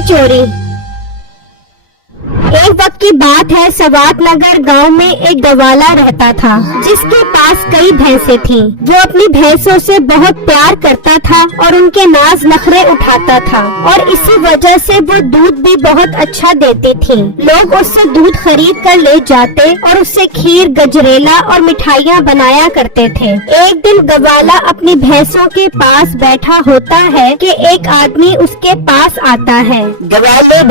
की चोरी। एक वक्त की बात है, सवात नगर गांव में एक गवाला रहता था जिसके पास कई भैंसें थीं। वो अपनी भैंसों से बहुत प्यार करता था और उनके नाज नखरे उठाता था और इसी वजह से वो दूध भी बहुत अच्छा देती थीं। लोग उससे दूध खरीद कर ले जाते और उससे खीर, गजरेला और मिठाइयाँ बनाया करते थे। एक दिन गवाला अपनी भैंसों के पास बैठा होता है कि एक आदमी उसके पास आता है। गवाले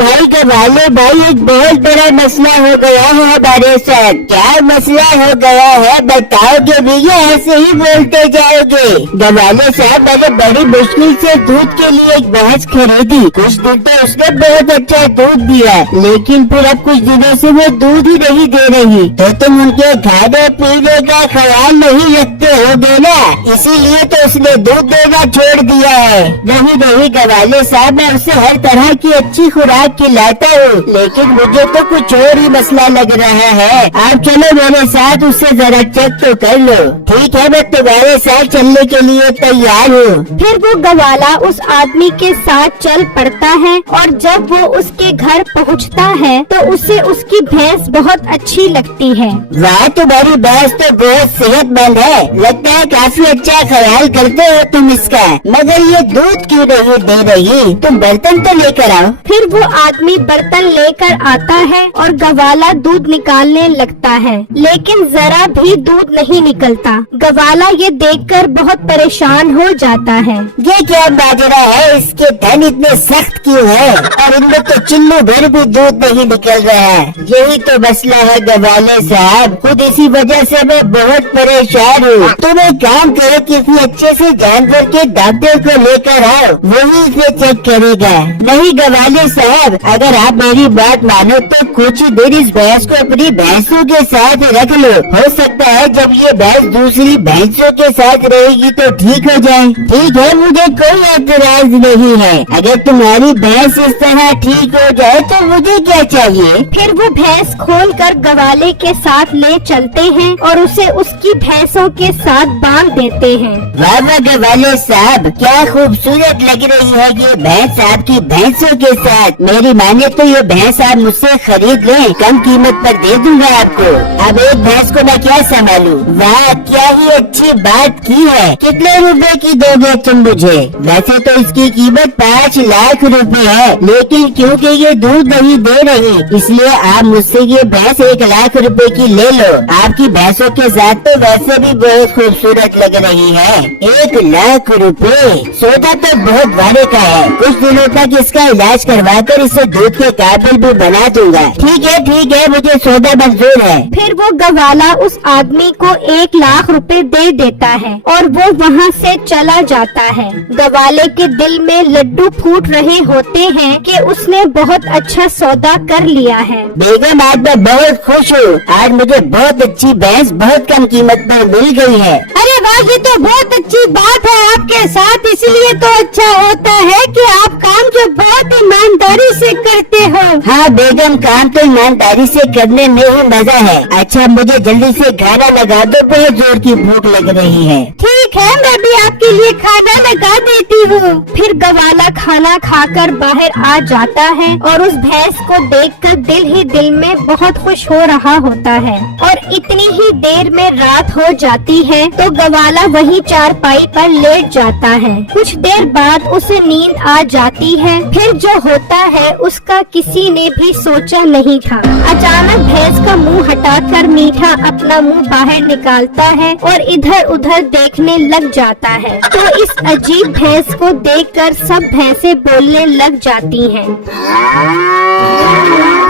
भाई एक बहुत बड़ा मसला हो गया है हमारे साथ। क्या मसला हो गया है बताओगे भैया? ऐसे ही बोलते जाओगे। गवाले साहब, मैंने बड़ी मुश्किल से दूध के लिए एक भैंस खरीदी। कुछ दिन तो उसने बहुत अच्छा दूध दिया, लेकिन फिर अब कुछ दिनों से वो दूध ही नहीं दे रही। तो तुम उनके खाने पीने का ख्याल नहीं रखते होगे ना, इसीलिए तो उसने दूध देना छोड़ दिया है। नहीं गवाले साहब, मैं उसे हर तरह की अच्छी खुराक खिलाता हूँ, लेकिन मुझे तो कुछ और ही मसला लग रहा है। आप चलो मेरे साथ, उससे जरा चेक तो कर लो। ठीक है, मैं तुम्हारे साथ चलने के लिए तैयार हूँ। फिर वो गवाला उस आदमी के साथ चल पड़ता है और जब वो उसके घर पहुँचता है तो उसे उसकी भैंस बहुत अच्छी लगती है। वाह, तुम्हारी भैंस तो बहुत सेहतमंद है। लगता है काफी अच्छा ख्याल करते हो तुम इसका, मगर ये दूध क्यों नहीं दे रही? तुम बर्तन तो लेकर आओ। फिर वो आदमी बर्तन लेकर आता है और गवाला दूध निकालने लगता है, लेकिन जरा भी दूध नहीं निकलता। गवाला ये देखकर बहुत परेशान हो जाता है। ये क्या माजरा है? इसके धन इतने सख्त क्यों है? और इनमें तो चिल्लू भर भी दूध नहीं निकल रहा है। यही तो मसला है गवाले साहब, खुद इसी वजह से मैं बहुत परेशान हूँ। तुम एक काम करो, किसी अच्छे से जानवर के डॉक्टर को लेकर आओ, वही इसे चेक करेगा। नहीं गवाले साहब, अगर आप मेरी बात मानो तो कुछ ही देर इस भैंस को अपनी भैंसों के साथ रख लो। हो सकता है जब ये भैंस दूसरी भैंसों के साथ रहेगी तो ठीक हो जाए। ठीक है, मुझे कोई एतराज नहीं है। अगर तुम्हारी भैंस इस तरह ठीक हो जाए तो मुझे क्या चाहिए? फिर वो भैंस खोलकर गवाले के साथ ले चलते हैं और उसे उसकी भैंसों के साथ बांध देते हैं। वाह गवाले साहब, क्या खूबसूरत लग रही है ये भैंस आपकी भैंसों के साथ। मेरी माने तो ये भैंस आप मुझसे खरीद लें, कम कीमत पर दे दूंगा आपको। अब एक भैंस को मैं क्या संभालूं? वाह, क्या ही अच्छी बात की है। कितने रुपए की दोगे तुम मुझे? वैसे तो इसकी कीमत 5 लाख रुपए है, लेकिन क्योंकि ये दूध नहीं दे रही, इसलिए आप मुझसे ये भैंस 1 लाख रुपए की ले लो। आपकी भैंसों के साथ तो वैसे भी बहुत खूबसूरत लग रही है। 1 लाख रुपए सौदा तो बहुत भारे का है। कुछ दिनों तक इसका इलाज करवा कर इसे दूध के काबिल भी बना दूंगा। ठीक है, मुझे सौदा मंजूर है। फिर वो गवाला उस आदमी को 1 लाख रुपए दे देता है और वो वहाँ से चला जाता है। गवाले के दिल में लड्डू फूट रहे होते हैं कि उसने बहुत अच्छा सौदा कर लिया है। बेगम, आज मैं बहुत खुश हूँ। आज मुझे बहुत अच्छी भैंस बहुत कम कीमत पर मिल गई है। अरे वाह, ये तो बहुत अच्छी बात है आपके साथ, इसलिए तो अच्छा होता है कि आप काम जो बहुत ईमानदारी से करते हो। हाँ बेगम, काम तो ईमानदारी से करने में ही मजा है। अच्छा, मुझे जल्दी से खाना लगा दो, बहुत जोर की भूख लग रही है। ठीक है, मैं भी आपके लिए खाना लगा देती हूँ। फिर गवाला खाना खाकर बाहर आ जाता है और उस भैंस को देखकर दिल ही दिल में बहुत खुश हो रहा होता है। और इतनी ही देर में रात हो जाती है तो गवाला वही चारपाई पर लेट जाता है। कुछ देर बाद उसे नींद आ जाती है। फिर जो होता है उसका किसी ने भी सोचा नहीं था। अचानक भैंस का मुंह हटाकर मीठा अपना मुंह बाहर निकालता है और इधर उधर देखने लग जाता है। तो इस अजीब भैंस को देखकर सब भैंसें बोलने लग जाती हैं।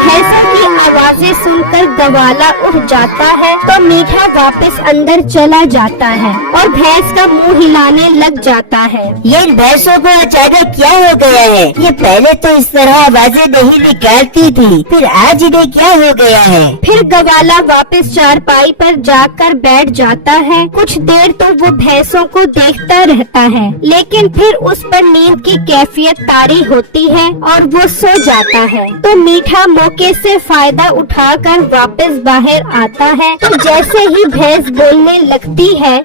भैंसों की आवाजें सुनकर गवाला उठ जाता है तो मीठा वापस अंदर चला जाता है और भैंस का मुंह हिलाने लग जाता है। ये भैंसों को अचानक क्या हो गया है? ये पहले तो इस तरह आवाजें नहीं निकालती थी, फिर आज इन्हें क्या हो गया है? फिर गवाला वापस चारपाई पर जाकर बैठ जाता है। कुछ देर तो वो भैंसों को देखता रहता है, लेकिन फिर उस पर नींद की कैफियत तारी होती है और वो सो जाता है। तो मीठा मौके से फायदा उठाकर वापस बाहर आता है। तो जैसे ही भैंस बोलने लगती है,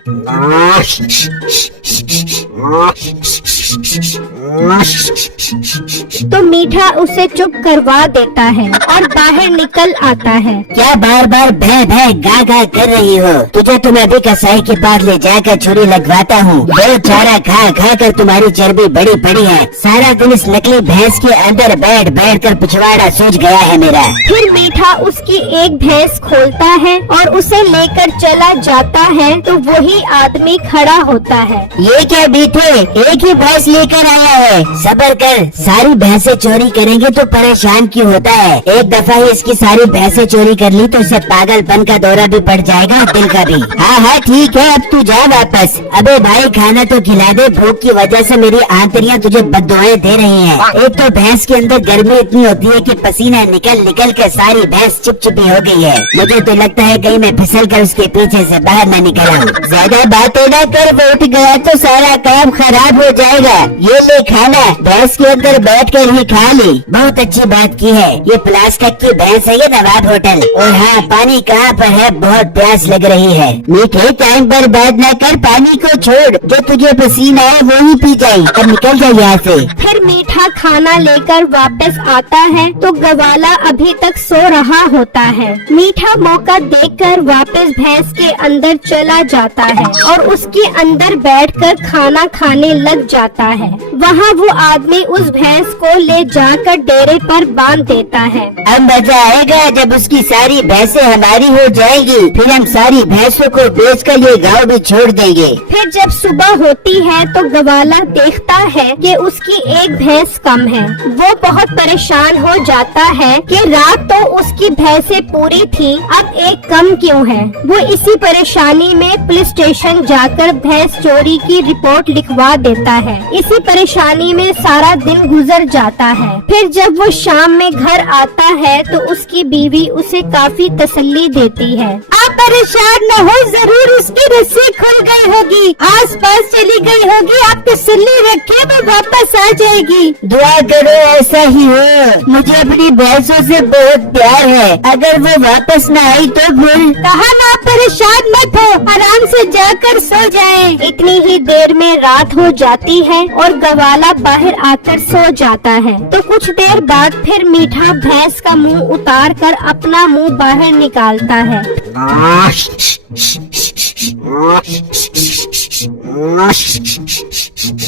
तो मीठा उसे चुप करवा देता है और बाहर निकल आता है। क्या बार बार भै भै गा गा कर रही हो? तुझे तो मैं अभी कसाई के पास ले जाकर छुरी लगवाता हूँ। वो चारा खा खा कर तुम्हारी चर्बी बड़ी पड़ी है। सारा दिन इस नकली भैंस के अंदर बैठ बैठ कर पिछवाड़ा सूज गया है मेरा। फिर मीठा उसकी एक भैंस खोलता है और उसे लेकर चला जाता है तो वही आदमी खड़ा होता है। ये क्या मीठे, एक ही भैंस लेकर आया है? सब्र कर, सारी भैंसे चोरी करेंगे तो परेशान क्यों होता है? एक दफा ही इसकी सारी भैंसे चोरी कर ली तो इसे पागलपन का दौरा भी पड़ जाएगा, दिल का भी। हाँ हाँ ठीक है, अब तू जा वापस। अबे भाई खाना तो खिला दे, भूख की वजह से मेरी आंतरियां तुझे बद्दुआएं दे रही हैं। एक तो भैंस के अंदर गर्मी इतनी होती है कि पसीना निकल निकल कर सारी भैंस चिपचिपी हो गई है। मुझे तो लगता है कहीं मैं फिसल कर उसके पीछे से बाहर न निकल आऊं। ज्यादा बातें न कर, वो उठ गया तो सारा काम खराब हो जाएगा। ये ले खाना, भैंस के अंदर बैठ कर ही खा ली। बहुत अच्छी बात की है, ये प्लास्टिक की भैंस है ये नवाब होटल। और हाँ, पानी कहाँ पर है? बहुत प्यास लग रही है। मीठे टाइम बर्बाद न कर, पानी को छोड़, जो तुझे पसीना है वो ही पी जाए। अब निकल जाए यहाँ से। फिर मीठा खाना लेकर वापस आता है तो गवाला अभी तक सो रहा होता है। मीठा मौका देखकर वापस भैंस के अंदर चला जाता है और उसके अंदर बैठकर खाना खाने लग जाता है। वहाँ वो आदमी उस भैंस को ले जाकर डेरे पर बांध देता है। अब मजा आएगा जब उसकी सारी भैंसें हमारी हो जाएगी। फिर हम सारी भैंसों को बेचकर ये गांव भी छोड़ देंगे। फिर जब सुबह होती है तो गवाला देखता है कि उसकी एक भैंस कम है। वो बहुत परेशान हो जाता है कि रात तो उसकी भैंसें पूरी थी, अब एक कम क्यों है। वो इसी परेशानी में पुलिस स्टेशन जाकर भैंस चोरी की रिपोर्ट लिखवा देता है। इसी परेशानी में सारा दिन गुजर जाता है। फिर जब वो शाम में घर आता है तो उसकी बीवी उसे काफी तसल्ली देती है। आप परेशान न हो, जरूर उसकी रस्सी खुल गई होगी, आस पास चली गई होगी। आप तसल्ली रखें, वो वापस आ जाएगी। दुआ करो ऐसा ही हो। मुझे अपनी भैंसों से बहुत प्यार है, अगर वो वापस न आई तो फिर। कहा ना, परेशान मत हो, आराम से जाकर सो जाएं। इतनी ही देर में रात हो जाती है और गवाला बाहर आकर सो जाता है। तो कुछ देर बाद फिर मीठा भैंस का मुंह उतार कर अपना मुंह बाहर निकालता है।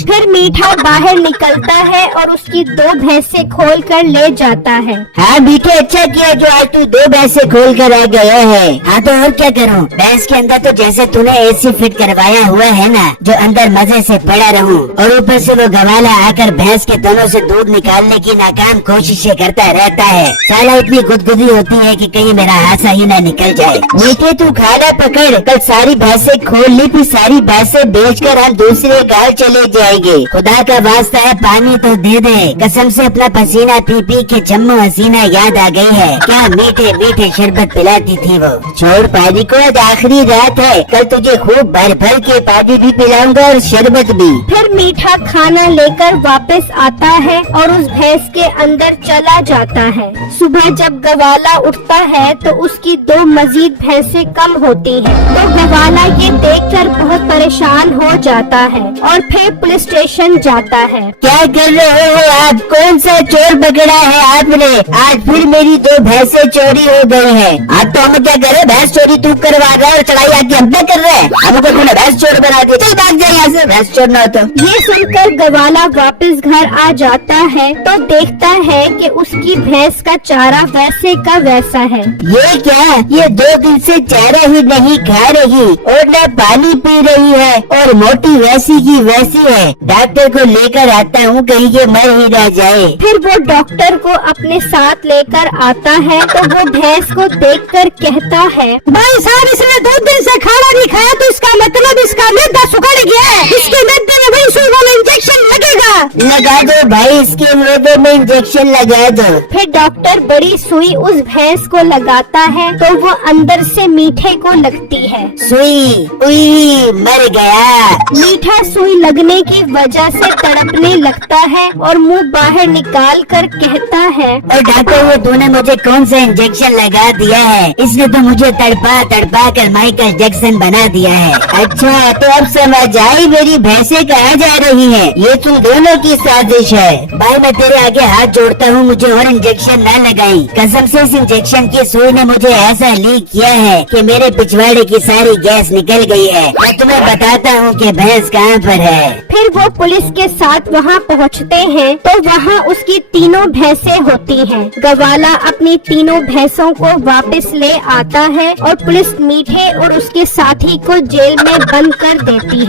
फिर मीठा बाहर निकलता है और उसकी 2 भैंसें खोल कर ले जाता है। हाँ मीठे, अच्छा किया जो आज तू 2 भैंसें खोल कर आ गया है। हाँ तो और क्या करूँ, भैंस के अंदर तो जैसे तूने एसी फिट करवाया हुआ है ना, जो अंदर मजे से पड़ा रहूं। और ऊपर से वो गवाला आकर भैंस के तनों से दूध निकालने की नाकाम कोशिशें करता रहता है। साला इतनी गुदगुदी होती है कि कहीं मेरा हासा ही ना निकल जाए। मीठे तू खाना पकड़, कल सारी भैंसें खोल ली, फिर सारी भैंसें बेचकर हम दूसरे गाँव चले जाएंगे। खुदा का वास्ता है पानी तो दे दे, कसम से अपना पसीना पी पी के जम्मू हसीना याद आ गई है। क्या मीठे मीठे शरबत पिलाती थी वो। छोड़ पानी को, आज आखिरी रात है, कल तुझे खूब भर भर के पानी भी पिलाऊंगा और शरबत भी। फिर मीठा खाना लेकर वापस आता है और उस भैंस के अंदर चला जाता है। सुबह जब गवाला उठता है तो उसकी 2 मजीद भैंसें कम होती हैं। तो गवाला ये देखकर बहुत परेशान हो जाता है और फिर पुलिस स्टेशन जाता है। क्या कर रहे हो आप? कौन सा चोर पकड़ा है आपने? आज फिर मेरी 2 भैंसें चोरी हो गई है। आज तो हम क्या करे, भैंस चोरी तू करवा रहा है और चढ़ाई आके हम पे कर रहे हैं। हमको तूने भैंस चोर बना दिया, चल भाग जाए यहाँ से, भैंस चोर न हो तो। ये सुनकर गवाला वापस घर आ जाता है तो देखता है कि उसकी भैंस का चारा वैसे का वैसा है। ये क्या, ये 2 दिन से चारा ही नहीं खा रही और न पानी पी रही है और मोटी वैसी की वैसी है। डॉक्टर को लेकर आता हूँ, कहीं ये मर ही न जाए। फिर वो डॉक्टर को अपने साथ लेकर आता है तो वो भैंस को देखकर कहता है, भाई साहब इसने 2 दिन से खाना नहीं खाया तो इसका मतलब इसका मैदा सुखड़ गया है। इसके मैदे में भाई सुई वाला इंजेक्शन लगेगा। लगा दो भाई, इसके मैदे में इंजेक्शन लगा दो। फिर डॉक्टर बड़ी सुई उस भैंस को लगाता है तो वो अंदर से मीठे को लगती है। सुई, उई, मर गया। मीठा सुई लगने की वजह से तड़पने लगता है और मुंह बाहर निकाल कर कहता है, और डॉक्टर वो तूने मुझे कौन सा इंजेक्शन लगा दिया है? इसने तो मुझे तड़पा तड़पा कर माइकल जैक्सन बना दिया है। अच्छा तो अब समझ आई मेरी भैंसें कहाँ जा रही हैं। ये तुम दोनों की साजिश है। भाई मैं तेरे आगे हाथ जोड़ता हूँ, मुझे और इंजेक्शन न लगाई। कसम से इस इंजेक्शन की सुई ने मुझे ऐसा लीक किया है कि मेरे पिछवाड़े की सारी गैस निकल गई है। मैं तुम्हें बताता हूँ कि भैंस कहाँ पर है। फिर वो पुलिस के साथ वहाँ पहुँचते हैं तो वहाँ उसकी तीनों भैंसें होती हैं। गवाला अपनी तीनों भैंसों को वापस ले आता है और पुलिस मीठे और उसके साथी को जेल में बंद कर देती है।